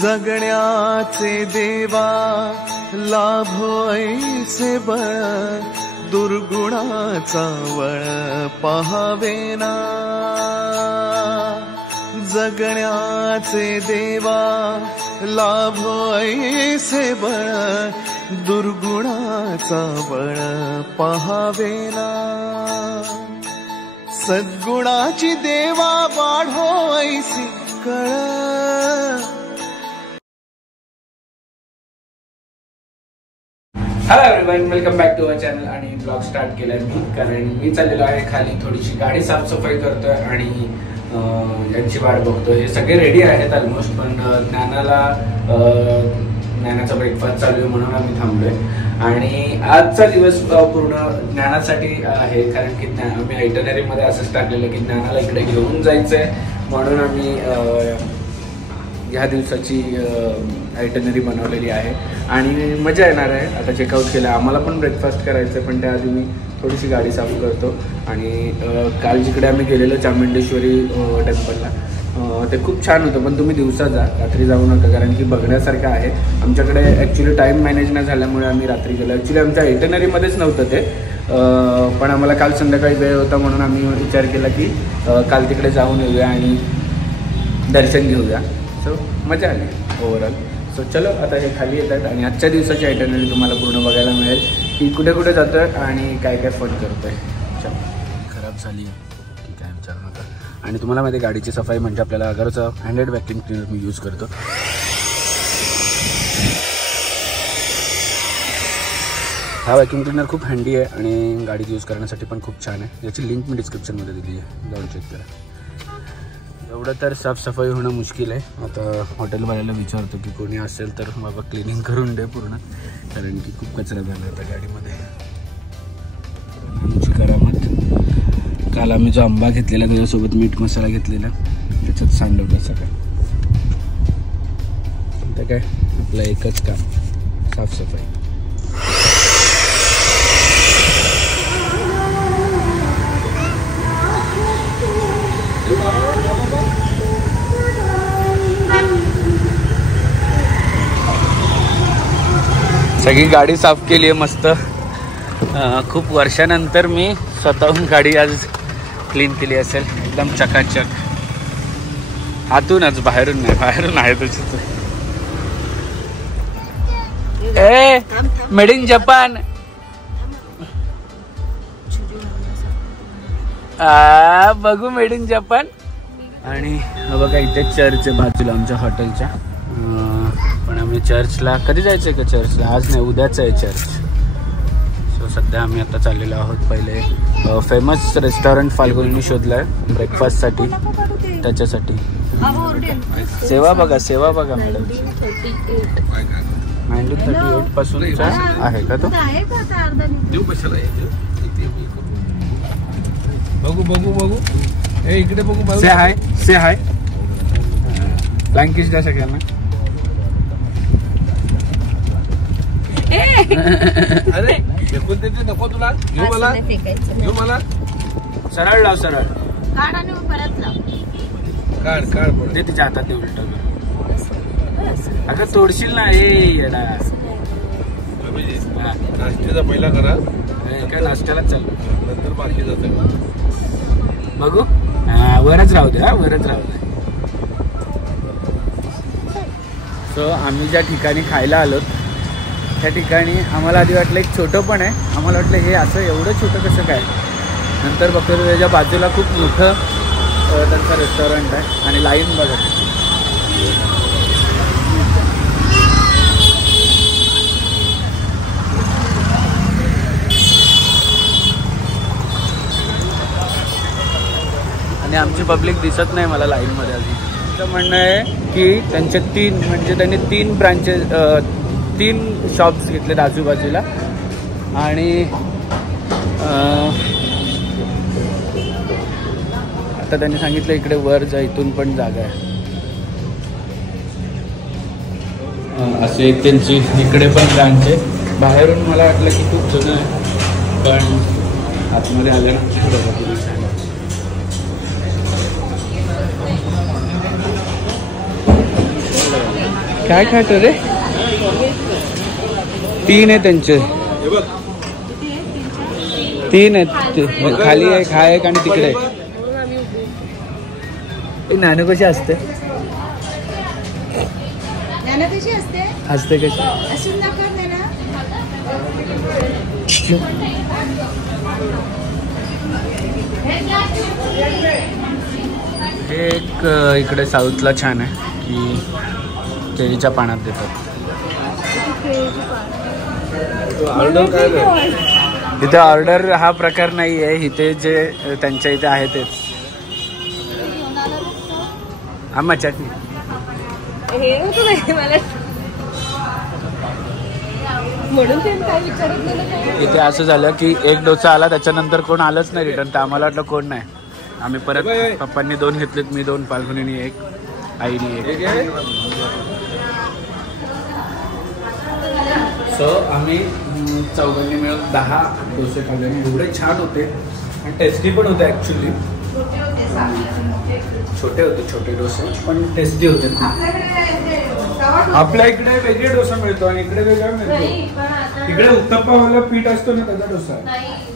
जगण्याचे देवा लाभो ऐसे बळ, दुर्गुणाचा वळ पहावेना। जगण्याचे देवा लाभो ऐसे बळ, दुर्गुणाचा बळ पहावेना। सद्गुणाची देवा वाढो ऐसी कळ। Hello everyone, welcome back to our channel. आणि ब्लॉग स्टार्ट केलाय मी, कारण मी चाललेलो आहे खाली, थोडीशी गाडी साफसफाई करतोय आणि यांची वाट बघतोय। हे सगळे रेडी आहेत ऑलमोस्ट, पण ज्ञानाचा ब्रेकफास्ट चालू आहे म्हणून आम्ही थांबलोय। आणि आजचा दिवस पूर्ण ज्ञानासाठी आहे, कारण की आम्ही आयटनरी मध्ये असंच टाकलेलं की ज्ञानाला इकडे घेऊन जायचंय, म्हणून आम्ही ह्या दिवसाची आयटनरी बनवलेली आहे आणि मजा येणार आहे। आता चेकआउट केलं, आम्हाला पण ब्रेकफास्ट करायचं, पण त्याआधी मी थोडीशी गाडी साफ करतो। आणि काल जिकडे आम्ही गेलेलो चामुंडेश्वरी टेम्पलला, ते खूप छान होतं, पण तुम्ही दिवसा जा, रात्री जाऊ नका, कारण की बघण्यासारखं आहे। आमच्याकडे ॲक्च्युली टाईम मॅनेज न झाल्यामुळे आम्ही रात्री गेलो। ॲक्च्युली आमच्या आयटनरीमध्येच नव्हतं ते, पण आम्हाला काल संध्याकाळी वेळ होता म्हणून आम्ही विचार केला की काल तिकडे जाऊन येऊया आणि दर्शन घेऊया। सो मजा आली ओव्हरऑल। सो चलो, आता हे खाली येतात आणि आजच्या दिवसाची आयटनरी तुम्हाला पूर्ण बघायला मिळेल की कुठे कुठे जातोय आणि काय काय फन करतोय। चलो, खराब झाली आहे की काय विचार नका। आणि तुम्हाला माहिती आहे, गाडीची सफाई म्हणजे आपल्याला घरचं हँडेड व्हॅक्यूम क्लीनर मी यूज करतो। हा व्हॅक्यूम क्लीनर खूप हँडी आहे आणि गाडीत यूज करण्यासाठी पण खूप छान आहे। याची लिंक मी डिस्क्रिप्शनमध्ये दिली आहे, जाऊन चेक करा। एवढं तर साफसफाई होणं मुश्किल आहे। आता हॉटेलवाल्याला विचारतो की कोणी असेल तर बाबा क्लिनिंग करून दे पूर्ण, कारण की खूप कचरा झाला होता गाडीमध्ये। आमची करामत, काल आम्ही जो आंबा घेतलेला त्याच्यासोबत मीठ मसाला घेतलेला, त्याच्यात सांडवलं सगळं। आता काय आपलं एकच काम, साफसफाई। सगळी गाडी साफ केली आहे मस्त। खूप वर्षानंतर मी स्वतःहून गाडी आज क्लीन केली असेल, एकदम चकाचक। आतूनच, बाहेरून नाही, बाहेरून आहे तुझी। ए मेड इन जपान, बघू मेड इन जपान। आणि बघा इथे चर्च आहे बाजूला आमच्या हॉटेलच्या, पण आम्ही चर्चला कधी जायचं आहे का? चर्चला आज नाही, उद्याच आहे चर्च। सो सध्या आम्ही आता चाललेलो आहोत पहिले फेमस रेस्टॉरंट फाल्गुनी शोधला आहे ब्रेकफास्टसाठी, त्याच्यासाठी। सेवा बघा, सेवा बघा मॅडम, 1938 पासूनचा आहे का तो? बघू बघू बघू, ए इकडे बघू, से हाय, से हाय, फ्लँकिश द्या सगळ्यांना। अरे फेकून देते, नको तुला, घेऊ मला, घेऊ मला। सरळ लाव, सरळ काढ आणि परत लाव, काढ काढ, ते तिच्या हातात ते उलट। अगं तोडशील ना, ए येडा। नाश्त्याचा पहिला करा, काय नाश्त्यालाच चालू, नंतर बाकी जातं। बघू, वरच राहू दे, वरच राहू दे। सो आम्ही ज्या ठिकाणी खायला आलो त्या ठिकाणी आम्हाला आधी वाटलं एक छोटं पण आहे, आम्हाला वाटलं हे असं एवढं छोटं कसं काय, नंतर बघतो त्याच्या बाजूला खूप मोठं त्यांचं रेस्टॉरंट आहे आणि लाईन बघा। आणि आमची पब्लिक दिसत नाही मला लाईनमध्ये अजून। त्यांचं म्हणणं आहे की त्यांचे त्यांनी तीन ब्रांचेस, 3 शॉप्स घेतलेत आजूबाजूला आणि आता त्यांनी सांगितलं इकडे वर जा, इथून पण जागा आहे। असे एक त्यांची इकडे पण ब्रांच आहे। बाहेरून मला वाटलं की खूप जुनं आहे, पण आतमध्ये आल्यानंतर बघा तुम्ही छान। काय खातो रे? 3 आहे त्यांचे, 3 आहेत. खाली एक, हा एक आणि तिकडे. नाणं कशी असते? कशी असते? असते कशी? असून दाखवत नाही ना. हे एक इकडे साऊथला छान आहे की केळीच्या पाण्यात देतात. इथे ऑर्डर हा प्रकार नाही आहे. इथे जे त्यांच्या इथे आहे तेच. आम्हा चटणी म्हणून ते काय विचारत नाही. इथे असं झालं की एक डोसा आला, त्याच्यानंतर कोण आलंच नाही रिटर्न. तर आम्हाला वाटलं कोण नाही. आम्ही परत, पप्पांनी 2 घेतलेत, मी 2, फाल्गुनीनी 1, आईनी 1. सो आम्ही चौघांनी मिळून 10 डोसे खाल्ले. एवढे छान होते आणि टेस्टी पण होते ॲक्च्युली. छोटे होते, छोटे डोसे पण टेस्टी होते. आपल्या इकडे वेगळे डोसा मिळतो आणि इकडे वेगळा मिळतो. इकडे उत्तप्पावाला पीठ असतो ना, त्याचा डोसा.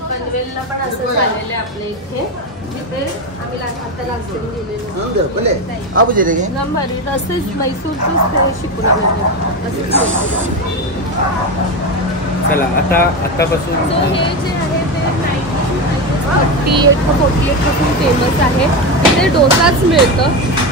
पनवेलला पण असं झालेलं आहे आपल्या इथे. तिथे आम्ही आता लास्ट टाइम गेलेलो. नंबर तसेच मैसूरचंच शिकून चला आतापासून. हे जे आहे ते 48 पासून फेमस आहे. इथे डोसाच मिळतं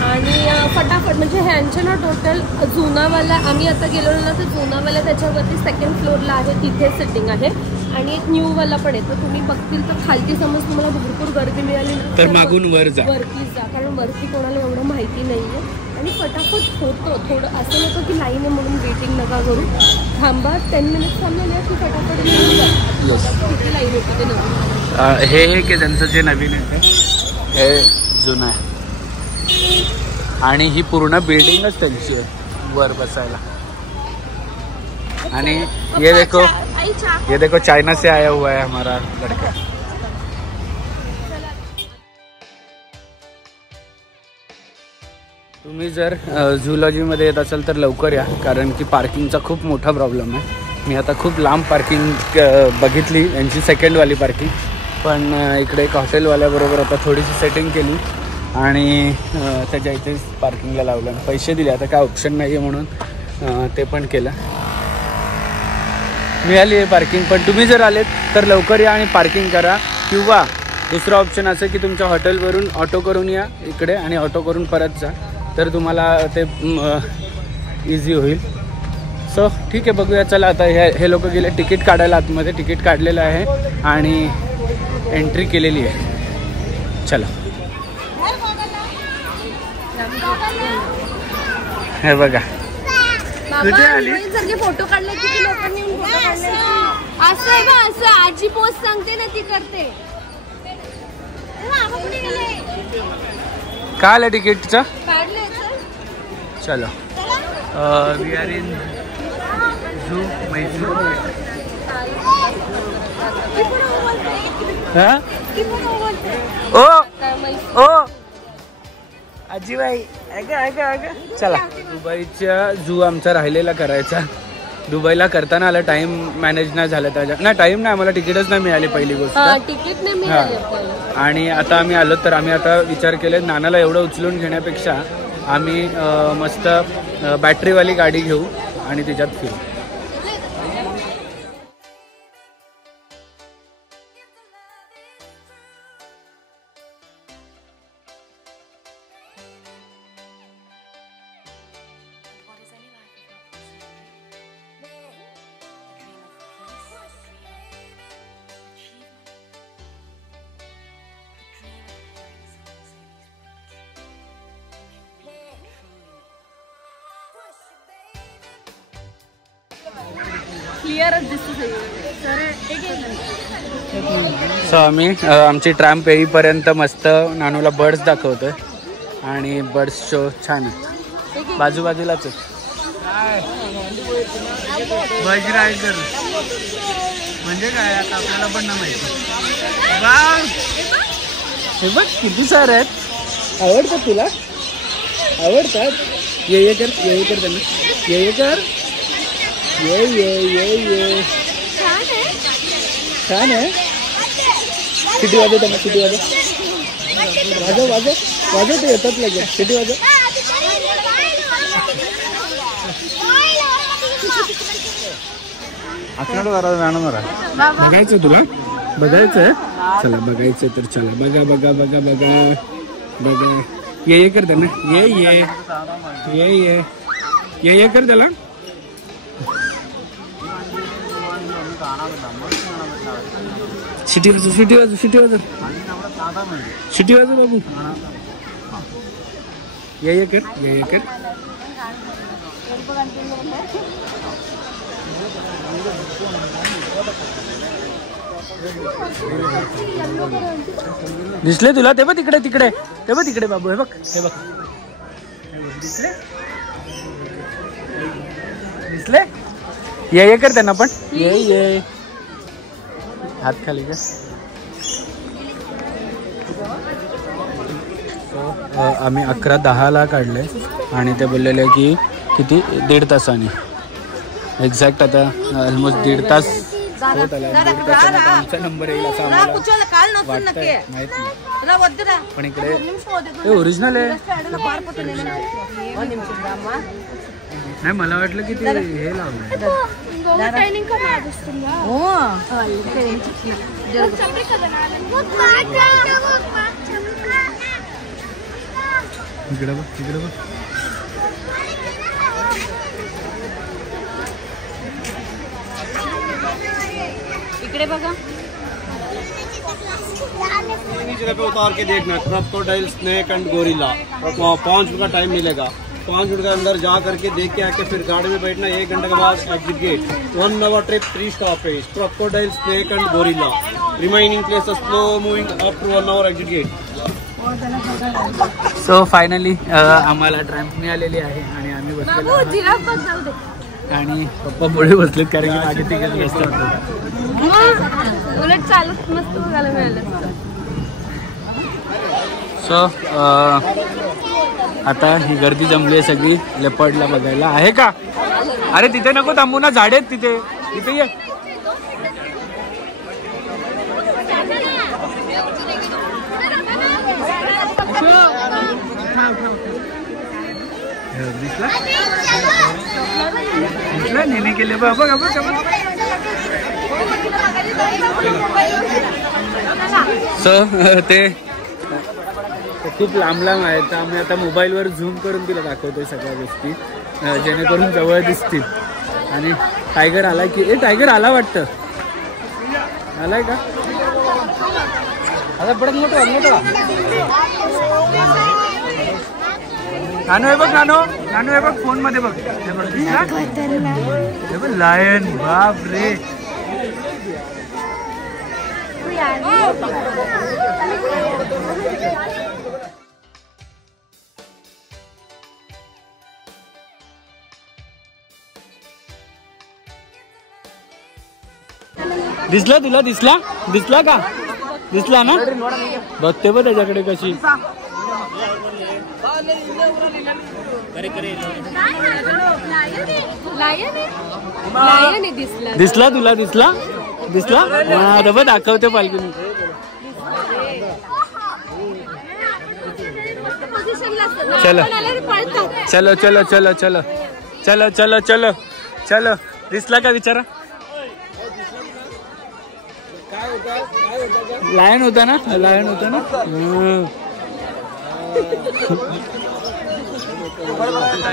आणि फटाफट म्हणजे ह्यांच्या ना टोटल जुनावाला, आम्ही आता गेलो ना तर जुनावाला त्याच्यावरती 2nd फ्लोअरला आहे, तिथे सिटिंग आहे. आणि एक न्यूवाला पण आहे. तर तुम्ही बघतील तर खालती समज तुम्हाला भरपूर गर्दी मिळाली तर मागून वरतीच जा, कारण वरती कोणाला एवढं माहिती नाही आहे. आणि फटाफट होतं. थोडं असं नको की लाईन आहे म्हणून वेटिंग नका करू. थांबा, 10 मिनिट्स थांबलेले की फटाफट किती लाईन होती ते नवीन. हे की त्यांचं जे नवीन आहे हे जुनं आहे. आणि ही पूर्ण बिल्डिंगच त्यांची आहे वर बसायला. आणि ये देखो चाइना से आया हुआ है हमारा लड़का. तुम्ही जर झूलॉजीमध्ये येत असाल तर लवकर या, कारण की पार्किंगचा खूप मोठा प्रॉब्लेम आहे. मी आता खूप लांब पार्किंग बघितली, यांची 2nd पार्किंग. पण इकडे एक हॉटेलवाल्याबरोबर आता थोडीशी सेटिंग केली आणि त्याच्या इथेच पार्किंगला लावलं. पैसे दिले, आता काय ऑप्शन नाही आहे म्हणून ते पण केलं. मिळाली आहे पार्किंग. पण तुम्ही जर आलेत तर लवकर या आणि पार्किंग करा. किंवा दुसरा ऑप्शन असं की तुमच्या हॉटेलवरून ऑटो करून या इकडे आणि ऑटो करून परत जा, तर तुम्हाला ते इझी होईल. सो ठीक आहे, बघूया. चला आता हे लोक गेले तिकीट काढायला आतमध्ये. तिकीट काढलेलं आहे आणि एंट्री केलेली आहे. चला, हे बघा कुठे आली. फोटो काढले किती लोकांनी असं आहे बा, असं आजी पोस्ट सांगते ना ती करते. काय आलं तिकीटचं? काढले. चलो, we are in zoo Mysore. ओ ओ आजीबाई, चला. दुबईच्या झू आमचा राहिलेला करायचा. दुबईला करताना आला, टाइम मॅनेज नाही झालं त्याच्या. नाही, टाइम नाही, आम्हाला तिकीटच नाही मिळाली पहिली गोष्ट. तिकीट नाही मिळाली. आणि आता आम्ही आलो तर आम्ही आता विचार केले, नानाला एवढं उचलून घेण्यापेक्षा आम्ही मस्त बॅटरीवाली गाडी घेऊ आणि त्याच्यात फिरू. सो आम्ही आमची ट्रॅम्प येईपर्यंत मस्त नानूला बर्ड्स दाखवतोय आणि बर्ड्स शो छान आहेत. बाजूबाजूलाच बर्ड म्हणजे काय आता आपल्याला पण ना माहिती. हे बघ किती सारे आहेत. आवडतात तुला? आवडतात. ये कर त्यांना ये कर ये छान आहे. सिटी वाजव त्यांना सिटी वाजव ते येतात लगेच सिटी वाजव. बघायचं तुला बघायचंय चला बघायचंय तर चला बघा ये कर त्यांना ये कर त्याला. सिटी वाजव बाबू. ये कर दिसले तुला ते बघ तिकडे बाबू हे बघ दिसले. ये कर त्यांना पण ये हात खाली का. आम्ही 11:10 काढले आणि ते बोललेले की किती 1.5 तासाने एक्झॅक्ट आता ऑलमोस्ट 1.5 तास होत आला. 1.5 तासाने आमचा नंबर येईल असं आम्हाला वाटतंय माहित नाही. पण इकडे ते ओरिजिनल आहे नाही मला वाटलं की ते हे लावलं. इकडे बघ इकडे बघा. नीचे पे उतार के देखना क्रोकोडाइल, स्नेक एंड गोरिल्ला. वहाँ 5 मिनट का टाइम मिलेगा. 5 मिनट के अंदर जा करके देख के आके फिर गाड़ी में बैठना. 1 घंटे के बाद exit gate. 1 hour trip 3 stoppage. Crocodile, snake and gorilla. Remaining places slow moving up to 1 hour exit gate. So finally आम्हाला ट्रॅम्प मिळालेली आहे आणि आम्ही बसलेलो आणि पप्पा पुढे बसलेत कारण की मागे तिकडे व्यस्त होतं. उलट चालत मस्त बघायला मिळालं. सो आता ही गर्दी जमली आहे सगळी लेपर्डला बघायला. आहे का? अरे तिथे नको थांबू ना, झाडे आहेत तिथे ये. दिसला नेने केले बाबा. सो ते खूप लांब आहे तर आम्ही आता मोबाईलवर झूम करून तिला दाखवतोय सगळ्या गोष्टी जेणेकरून जवळ दिसतील. आणि टायगर आलाय की टायगर आला वाटतं. आलाय का? आता पडत मोठं नानू हे बघ नानू हे बघ फोन मध्ये बघ. हे बघ लायन. बाप रे. दिसला तुला? दिसला का? दिसला ना? बघते बघ त्याच्याकडे कशी. दिसला तुला? दिसला बघ दाखवते पालखी. चलो दिसला का विचारा? लायन होता ना.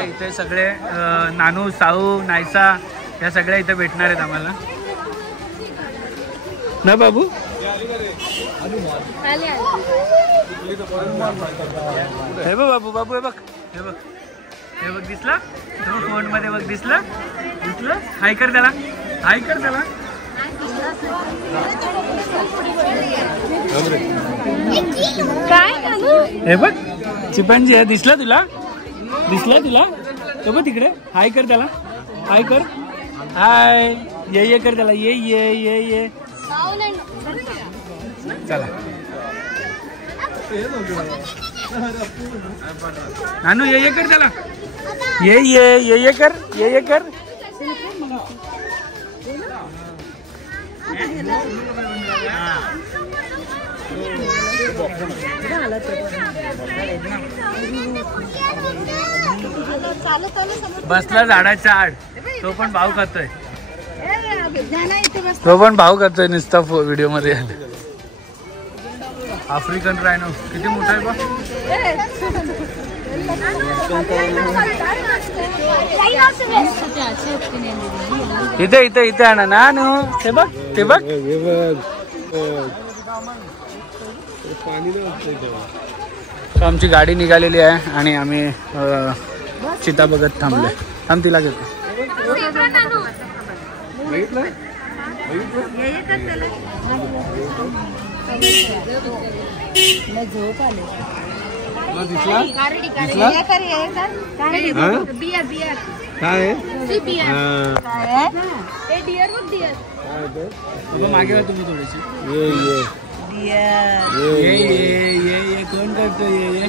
इथे सगळे नानू, साहू, नायसा या सगळ्या इथे भेटणार आहेत आम्हाला ना बाबू. हे बघ बाबू हे बघ दिसला फोन मध्ये बघ. दिसलं हाय कर त्याला. हे बघ चिपंजी आहे. दिसला तुला? तो बघ तिकडे. हाय कर त्याला. हाय कर. हाय ये कर त्याला. ये चला नानू ये कर त्याला. ये कर ये कर. बसला झाडाच्या आड, तो पण भाव खातोय. तो पण भाव खातोय नुसता व्हिडिओ मध्ये. आफ्रिकन रायनो किती मोठा आहे बा. इथे इथे इथे आणा ना. ते बघ ते बघ. आमची गाडी निघालेली आहे आणि आम्ही चिता बघत थांबलोय. थांब तिला घेतो. मागे वा तुम्ही थोडीशी. ये कोण करतो ये.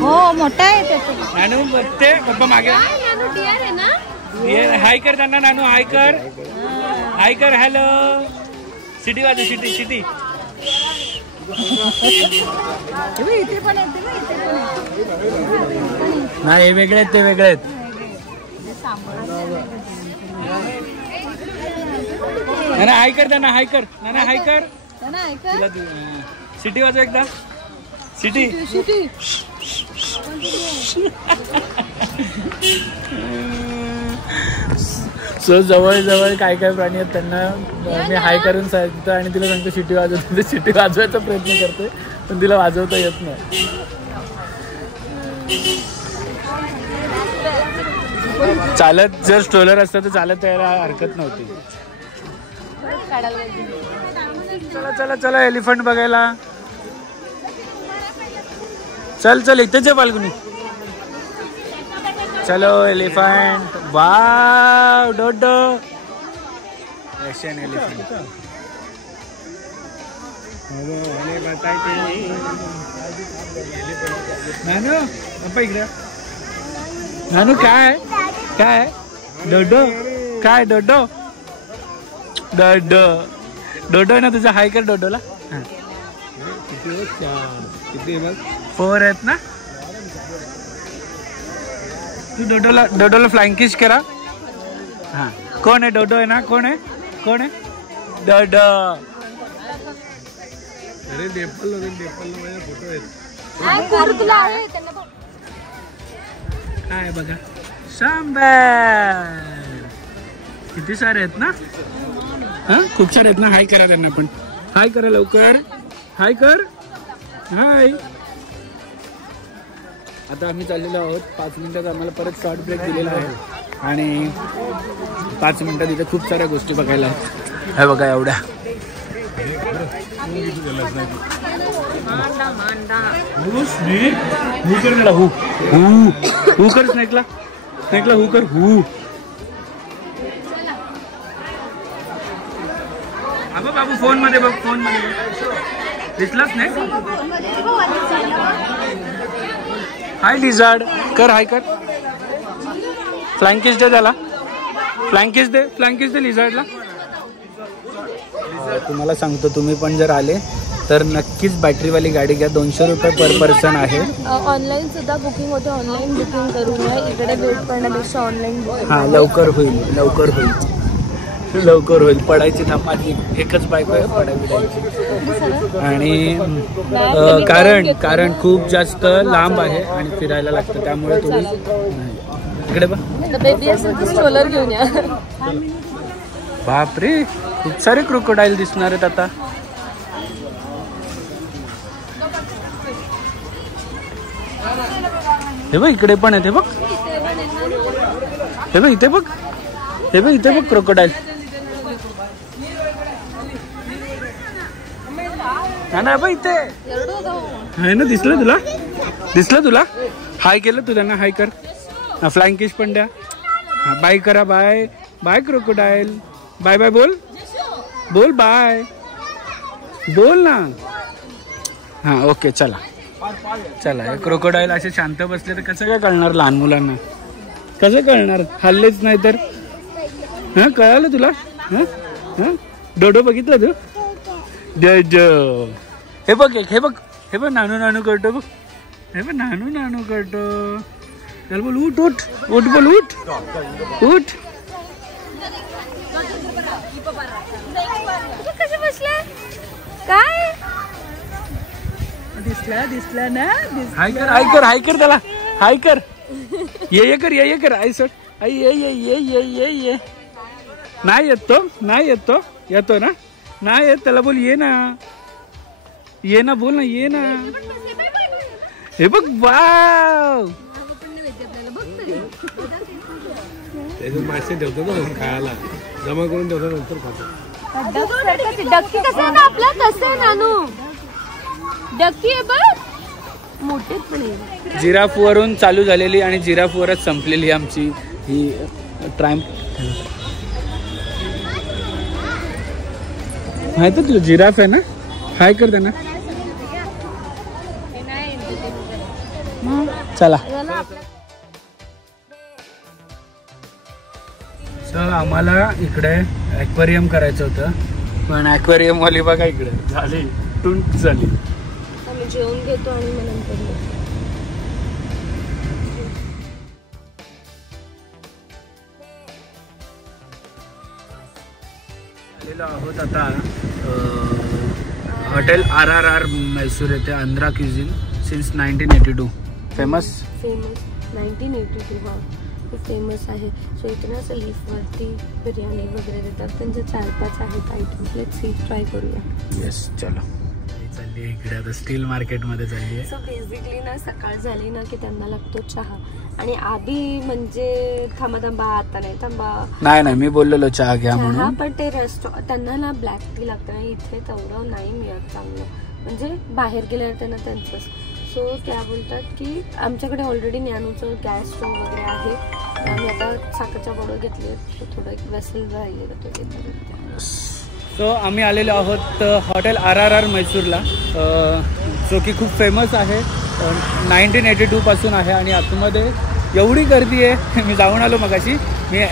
हो मोठा आहे. नानू बघते पप्पा मागे. हाय कर त्यांना नानू. हाय कर हाय कर. हॅलो. सिटी वाजव. City city. इथे पण नाही हे वेगळे आहेत ते वेगळे आहेत. नाना हाय कर त्यांना. हाय कर नाना. हाय कर. सिटी वाजव एकदा. सिटी. सो जवळ जवळ काय काय प्राणी आहेत त्यांना मी हाय करून सांगतो आणि तिला सांगतो सिटी वाजवतो. सिटी वाजवायचा प्रयत्न करते पण तिला वाजवता येत नाही. चालत जर स्ट्रोलर असतं तर चालत यायला हरकत नव्हती. चला चला चला एलिफंट बघायला. चल चल इथेच आहे बाल्कनी. चलो एलिफंट. वाव डोडो. Asian elephant. नानू पप्पा इकडे. नानू काय काय डोडो. काय डोडो. डोडो डोडो ना तुझा. हाय कर डोडोला. किती 4 आहेत ना. तू डोडोला फ्लाइंग किस करा. हाँ कोण आहे. डोडो आहे ना. कोण आहे. कोण आहे डोडो. अरे डेप्पल माझे फोटो आहेत. काय बघा. सांबार किती सारे आहेत ना. हा खूप सारे आहेत ना. हाय करा त्यांना पण. हाय करा लवकर. हाय कर. हाय. आता आम्ही चाललेलो आहोत. 5 मिनिटात आम्हाला परत शॉर्ट ब्रेक दिलेला आहे आणि 5 मिनिटात इथे खूप साऱ्या गोष्टी बघायला आहेत. हे बघा एवढ्या. हू कर त्याला. हू हू हू कर. स्नेकला स्नेकला हू कर. हू. अबा बाबू फोन मध्ये बघ. फोन मध्ये बघ. दिसलाच नाही. हाय लिझार्ड. कर. हाय कर. फ्लाइंग किस दे त्याला. फ्लाइंग किस दे. फ्लाइंग किस दे लिझार्डला. तुम्हाला सांगतो तुम्ही पण जर आले तर नक्कीच बॅटरीवाली गाडी घ्या. 200 रुपये पर पर्सन आहे. ऑनलाईन सुद्धा बुकिंग होते. ऑनलाईन बुकिंग करून घ्या. इकडे वेट करण्यापेक्षा ऑनलाईन बुकिंग. हा लवकर होईल. लवकर होईल. लवकर होईल. पडायची ना. माझी एकच बाईक आहे पडायची. आणि कारण खूप जास्त लांब आहे आणि फिरायला लागतं त्यामुळे तुम्ही इकडे बघ. बेबी असेल तर स्ट्रोलर घेऊन या. बापरे खूप सारे क्रोकोडाईल दिसणार आहेत आता. हे बघ इकडे पण आहे. हे बघ. हे बघ इथे बघ. हे बघ इथे बघ क्रोकोडाईल. ना बघ इथे आहे ना. दिसलं तुला. दिसलं तुला. हाय केलं तू त्यांना. हाय कर. फ्लाइंग किस पण द्या. बाय करा. Bye bye crocodile. Bye bye बोल. बोल बाय. बोल ना. हां ओके चला चला. हे क्रोकोडाईल असे शांत बसले तर कसं काय कळणार लहान मुलांना? कसं कळणार? हल्लेच नाही तर. हां कळालं तुला? हां हां डोडो बघितलं तू? डोडो हे बघ हे बघ हे बघ नानू नानू करतो बघ. हे बघ नानू नानू करतो. चल बोल उठ उठ उठ बोल उठ उठ. कसे बसले काय? दिसला ना हाय कर हाय कर हाय कर त्याला हाय कर. ये कर आई सोड आई ये. नाही येत तो नाही येत तो. येतो ना? नाही येत त्याला बोल ये ना बोल ना ये ना. हे बघ वाव मासे ठेवतो ना खायला जमा करून ठेवतो नंतर खातो. डक्की कसं आहे ना आपलं तसं आहे नानू. डक्की आहे बघ मोठेच पण आहे. जिराफ वरून चालू झालेली आणि जिराफ वरच संपलेली आमची ही ट्रायम्प. माहिती तुला जिराफ आहे ना? हाय कर त्यांना. चला सर आम्हाला इकडे ॲक्वेरियम करायचं होतं पण ॲक्वेरियम वाली बघा इकडे झाली टुंट झाली. आम्ही जेवण घेतो आणि मग नंतर आलेलो आहोत आता हॉटेल RRR मैसूर येथे आंध्रा क्युझिन सिन्स 1982 फेमस 1982 हा खूप फेमस आहे. सो इथे ना असं लीफवरती बिर्याणी वगैरे देतात. त्यांचे 4-5 आहेत आयटम्स. लेट्स सी ट्राय करूया. येस चलो. चालली इकडे आता स्टील मार्केटमध्ये चालली आहे. सो बेसिकली ना सकाळ झाली ना की त्यांना लागतो चहा आणि आधी म्हणजे थांबा आता नाही थांबा नाही मी बोललेलो चहा घ्या म्हणून. पण ते त्यांना ना ब्लॅक टी लागतं ना. इथे तेवढं नाही मिळत चांगलं म्हणजे बाहेर गेल्यावर त्यांना त्यांचंच. सो त्या बोलतात की आमच्याकडे ऑलरेडी ज्ञानूचं गॅस स्टोव वगैरे आहे. आम्ही आता साखरच्या बॉटल घेतली थोडं एक वेसल राहिलेलं तो घेतलं. सो आम्ही आलेलो आहोत हॉटेल RRR मैसूरला जो की खूप फेमस आहे. 1982 पासून आहे आणि आतमध्ये एवढी गर्दी आहे. मी जाऊन आलो मगाशी. मी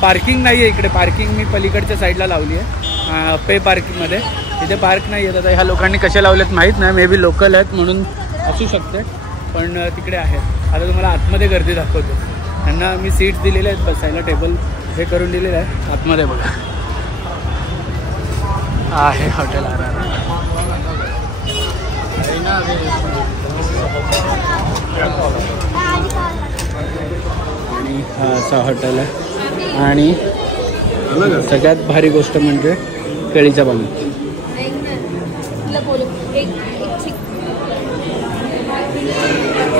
पार्किंग नाही आहे इकडे. पार्किंग मी पलीकडच्या साईडला लावली आहे पे पार्किंगमध्ये. इथे पार्क नाही आहे. आता ह्या लोकांनी कसे लावलेत माहीत नाही. मे बी लोकल आहेत म्हणून असू शकते पण तिकडे आहे. आता तुम्हाला आतमध्ये गर्दी दाखवतो. त्यांना मी सीट्स दिलेले आहेत बसायला. टेबल हे करून दिलेलं आहे. आतमध्ये बघा आहे हॉटेल RRR. आणि हा असा हॉटेल आहे आणि सगळ्यात भारी गोष्ट म्हणजे केळीच्या पाण्यात.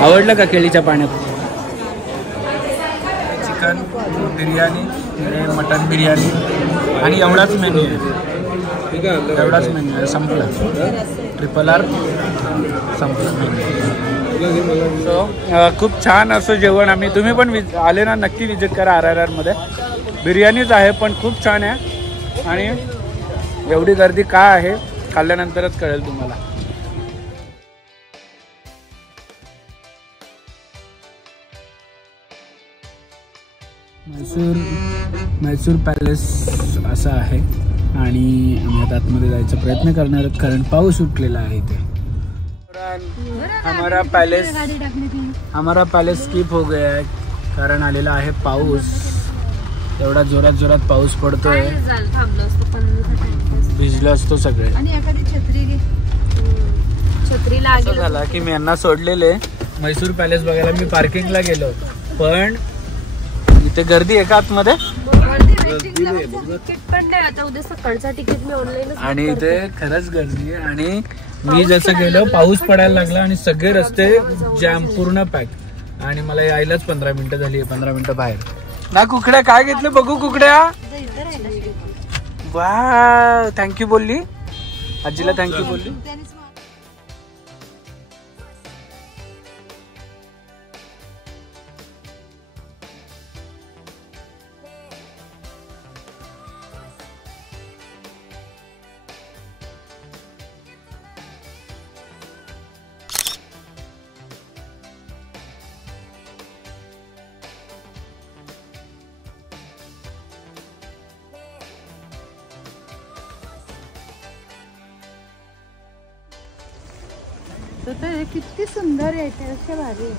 आवडलं का केळीच्या पाण्यात? चिकन बिर्याणी मटन बिर्याणी आणि एवढाच मेन्यू आहे. एवढाच मेन्यू आहे. संपलं. RRR संपलं मेन्यू. सो खूप छान असं जेवण आम्ही तुम्ही पण आले ना नक्की विजिट करा. RRR मध्ये बिर्याणीच आहे पण खूप छान आहे आणि एवढी गर्दी का आहे खाल्ल्यानंतरच कळेल तुम्हाला. मैसूर पॅलेस असं आहे आणि आम्ही आता आतमध्ये जायचा प्रयत्न करणार आहोत कारण पाऊस उठलेला आहे इथे. हमारा पॅलेस स्किप हो गया है कारण आलेला आहे पाऊस. एवढा जोरात पाऊस पडतोय. भिजलो असतो सगळे. छत्रीला असं झाला की मी यांना सोडलेले मैसूर पॅलेस बघायला. मी पार्किंगला गेलो पण इथे गर्दी आहे का आतमध्ये? तिकीट पण नाही आता. उद्या सकाळचा तिकीट मी ऑनलाईन आणि इथे खरंच गर्दी आहे आणि मी जसं गेलो पाऊस पडायला लागला आणि सगळे रस्ते जॅम पूर्ण पॅक आणि मला यायलाच 15 मिनिटं झाली. 15 मिनिटं बाहेर ना. कुकड्या काय घेतले बघू? कुकड्या वा थँक्यू बोलली. आजीला थँक्यू बोलली. किती सुंदर आहे ते, असे भारी.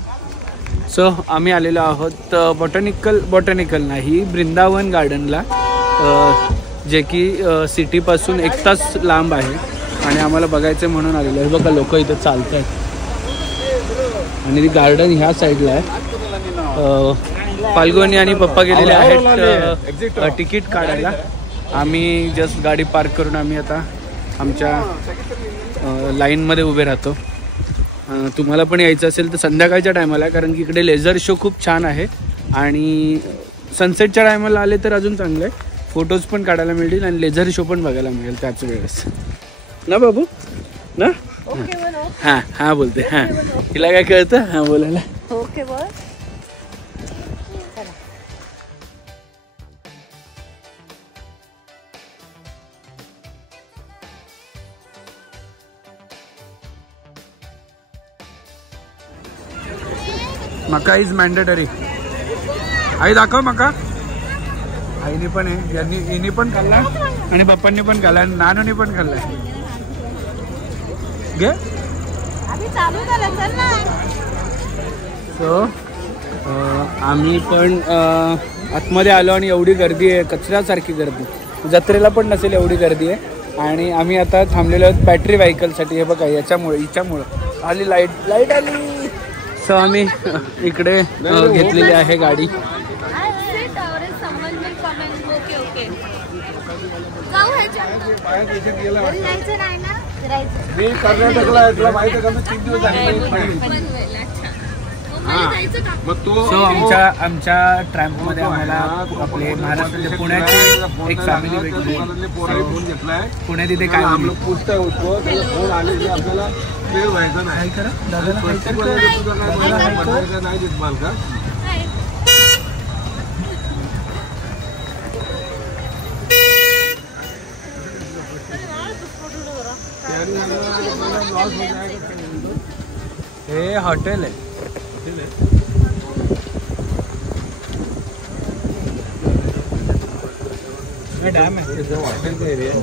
सो आम्ही आलेलो आहोत बॉटॅनिकल नाही, वृंदावन गार्डनला, जे की सिटीपासून 1 तास लांब आहे. आणि आम्हाला बघायचं म्हणून आलेलं आहे. बघा लोक इथं चालत आहेत आणि ती गार्डन ह्या साईडला आहे. फाल्गुनी आणि पप्पा गेलेले आहेत तिकीट काढायला. आम्ही जस्ट गाडी पार्क करून आम्ही आता आमच्या लाईनमध्ये उभे राहतो. तुम्हाला पण यायचं असेल तर संध्याकाळच्या टायमाला, कारण की इकडे लेझर शो खूप छान आहे. आणि सनसेटच्या टायमाला आले तर अजून चांगलं आहे, फोटोज पण काढायला मिळतील आणि लेझर शो पण बघायला मिळेल त्याच वेळेस ना बाबू ना. हां हां बोलते. हां तिला काय कळतं हां बोलायला. ओके बोल. मका इज मॅन्डेटरी. आई दाखव मका. आईने पण आहे, यांनी हिने पण खाल्ला आणि पप्पांनी पण खाल्ला आणि नानूने पण खाल्ला. घे. सो आम्ही पण आतमध्ये आलो आणि एवढी गर्दी आहे, कचऱ्यासारखी गर्दी. जत्रेला पण नसेल एवढी गर्दी आहे. आणि आम्ही आता थांबलेलो आहोत बॅटरी व्हेकलसाठी. हिच्यामुळे आली लाईट आली. सो आम्ही इकडे घेतलेली आहे गाडी. मी कर्नाटकला आहे, तुला माहिती आहे का? मी 3 दिवस झाले. सो आमच्या ट्रॅम्पमध्ये आम्हाला आपले महाराष्ट्राचे पुण्याचे एक फॅमिली भेटली. पुण्यात इथे काय पुस्तक होतो फोन आले की आपल्याला वेळ व्हायचा नाही. नाही देत माल का. हे हॉटेल आहे. डैम है, ये होटल का एरिया है.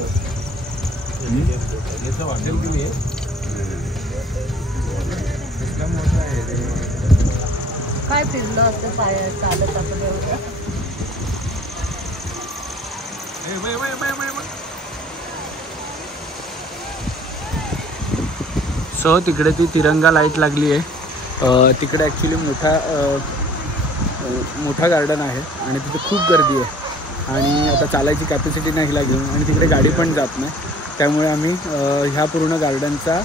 ये सब होटल के लिए इतना मोठा एरिया. काय फिरलं असतं पाय चालत आपण एवढं. सो तिकडे ती तिरंगा लाईट लागली आहे. तिकडे ॲक्च्युली मोठा गार्डन आहे आणि तिथे खूप गर्दी आहे आणि आता चालायची कॅपॅसिटी नाही हिला घेऊन आणि तिकडे गाडी पण जात नाही. त्यामुळे आम्ही ह्या पूर्ण गार्डनचा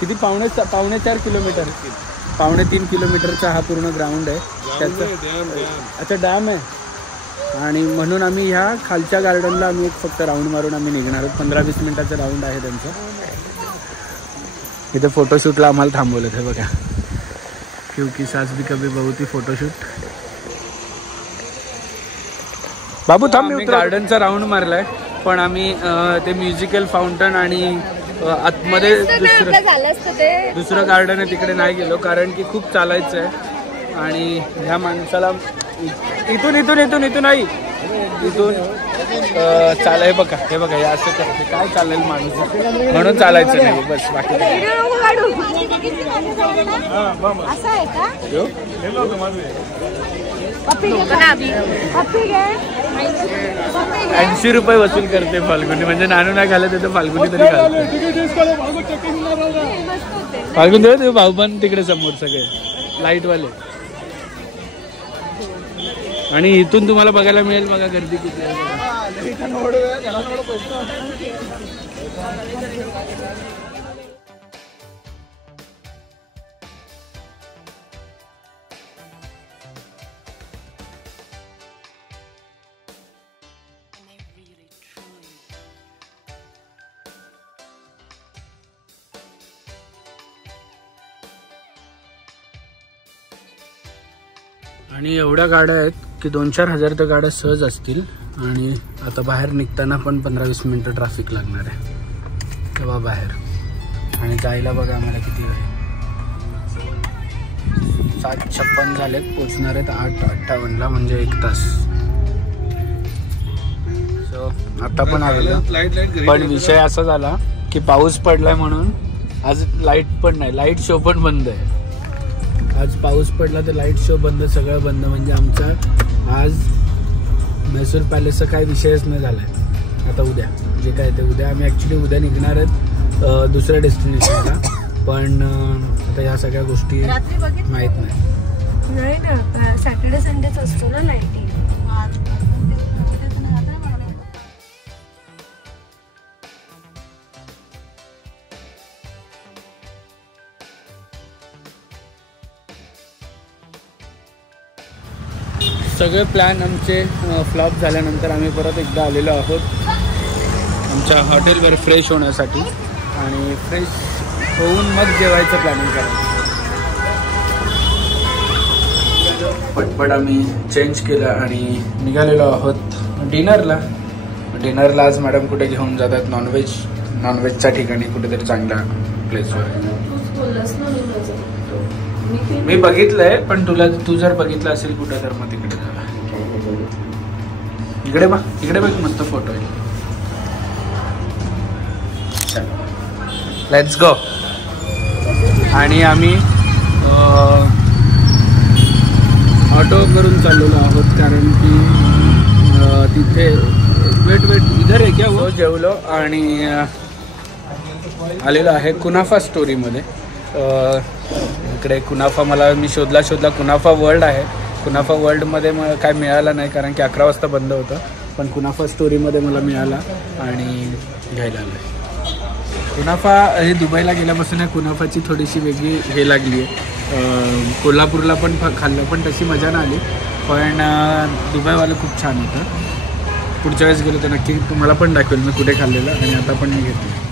किती 4.5 किलोमीटर 3.5 किलोमीटरचा हा पूर्ण ग्राउंड आहे. त्याचं अच्छा डॅम आहे आणि म्हणून आम्ही ह्या खालच्या गार्डनला आम्ही एक फक्त राऊंड मारून आम्ही निघणार आहोत. 15-20 मिनिटाचं राऊंड आहे त्यांचं. इथे फोटोशूटला आम्हाला थांबवलं हे बघा. क्योंकि सास भी कभी बहू थी फोटोशूट. बाबू थांब. मी गार्डनचा राऊंड मारलाय पण आम्ही ते म्युझिकल फाउंटन आणि आतमध्ये दुसरं गार्डन आहे तिकडे नाही गेलो कारण की खूप चालायचं आहे आणि ह्या माणसाला इथून नाही इथून चालाय. हे बघा हे असं करते काय चालेल माणूस म्हणून चालायचं नाही बस. बाकी असं आहे का? 80 रुपये वसूल करते फाल्गुनी. म्हणजे नानू नाही घालत तर फाल्गुनी तरी घालते. फाल्गुनी ते भाऊ पण तिकडे समोर सगळे लाईटवाले. आणि इथून तुम्हाला बघायला मिळेल बघा गर्दी किती आहे. आणि एवढ्या गाड्या आहेत की 2-4 हजार तर गाड्या सहज असतील. आणि आता बाहेर निघताना पण 15-20 मिनिटं ट्रॅफिक लागणार आहे तेव्हा बाहेर. आणि जायला बघा आम्हाला किती वेळ. 7:56 झालेत. पोचणार आहेत 8:58ला म्हणजे 1 तास. सो आता पण आलेलं पण विषय असा झाला की पाऊस पडलाय म्हणून आज लाईट पण नाही, लाईट शो पण बंद आहे. आज पाऊस पडला तर लाईट शो बंद, सगळं बंद. म्हणजे आमचा आज मैसूर पॅलेसचा काही विषयच नाही झालाय. आता उद्या जे काय ते उद्या आम्ही ॲक्च्युली उद्या निघणार आहेत दुसऱ्या डेस्टिनेशनला, पण आता या सगळ्या गोष्टी माहीत नाही ना. सॅटर्डे संडेच असतो ना लाईटिंग. सगळे प्लॅन आमचे फ्लॉप झाल्यानंतर आम्ही परत एकदा आलेलो आहोत आमच्या हॉटेलवर फ्रेश होण्यासाठी, आणि फ्रेश होऊन मग जेवायचं प्लॅनिंग करायचं. पटपट आम्ही चेंज केलं आणि निघालेलो आहोत डिनरला. डिनरला आज मॅडम कुठे घेऊन जातात? नॉनव्हेजच्या ठिकाणी कुठेतरी चांगल्या प्लेसवर. मी बघितलंय, पण तू जर बघितलं असेल कुठे तर मग तिकडे जा. इकडे बघ मस्त फोटो आहे. Let's go. आणि आम्ही ऑटो करून चाललेलो आहोत, कारण की तिथे वेट इधर आहे क्या वो. जेवलो आणि आलेलो आहे कुनाफा स्टोरीमध्ये. इकडे कुनाफा मी शोधला कुनाफा वर्ल्ड आहे. कुनाफा वर्ल्डमध्ये मला काय मिळालं नाही, कारण की 11 वाजता बंद होतं, पण कुनाफा स्टोरीमध्ये मला मिळाला आणि घ्यायला आलं. कुनाफा हे दुबईला गेल्यापासून आहे कुनाफाची थोडीशी वेगळी हे लागली आहे. कोल्हापूरला पण खाल्लं, पण तशी मजा नाही आली, पण दुबईवालं खूप छान होतं. पुढच्या वेळेस गेलो तर नक्की तुम्हाला पण दाखवेल मी कुठे खाल्लेलं, आणि आता पण मी घेतलं.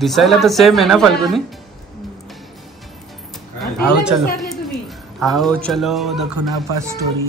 दिसायला तर सेम आहे ना फाल्गुनी? आओ चलो द कुनाफा स्टोरी.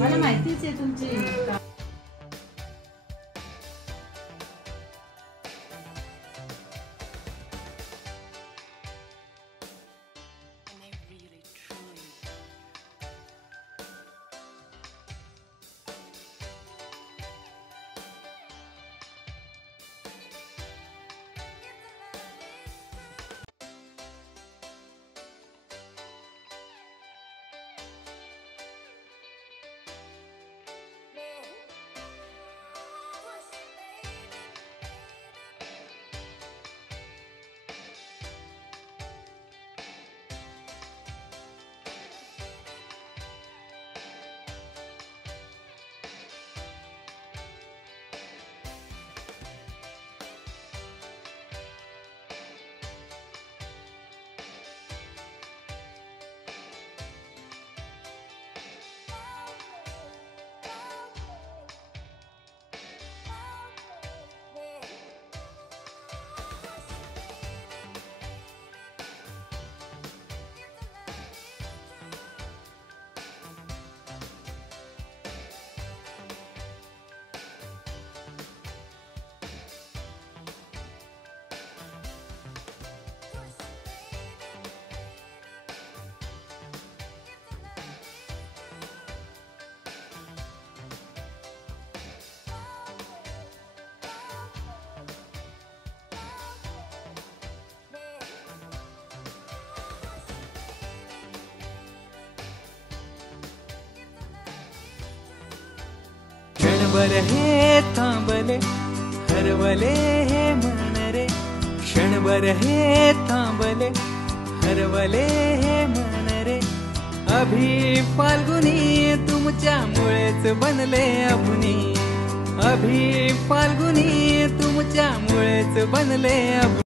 क्षणभर हे थांबले हरवले हे मन रे, क्षणभर हे थांबले हरवले हे मन रे. अभि फाल्गुनी तुमच्यामुळेच बनले अभुनी, अभि फाल्गुनी तुमच्यामुळेच बनले अभुनी.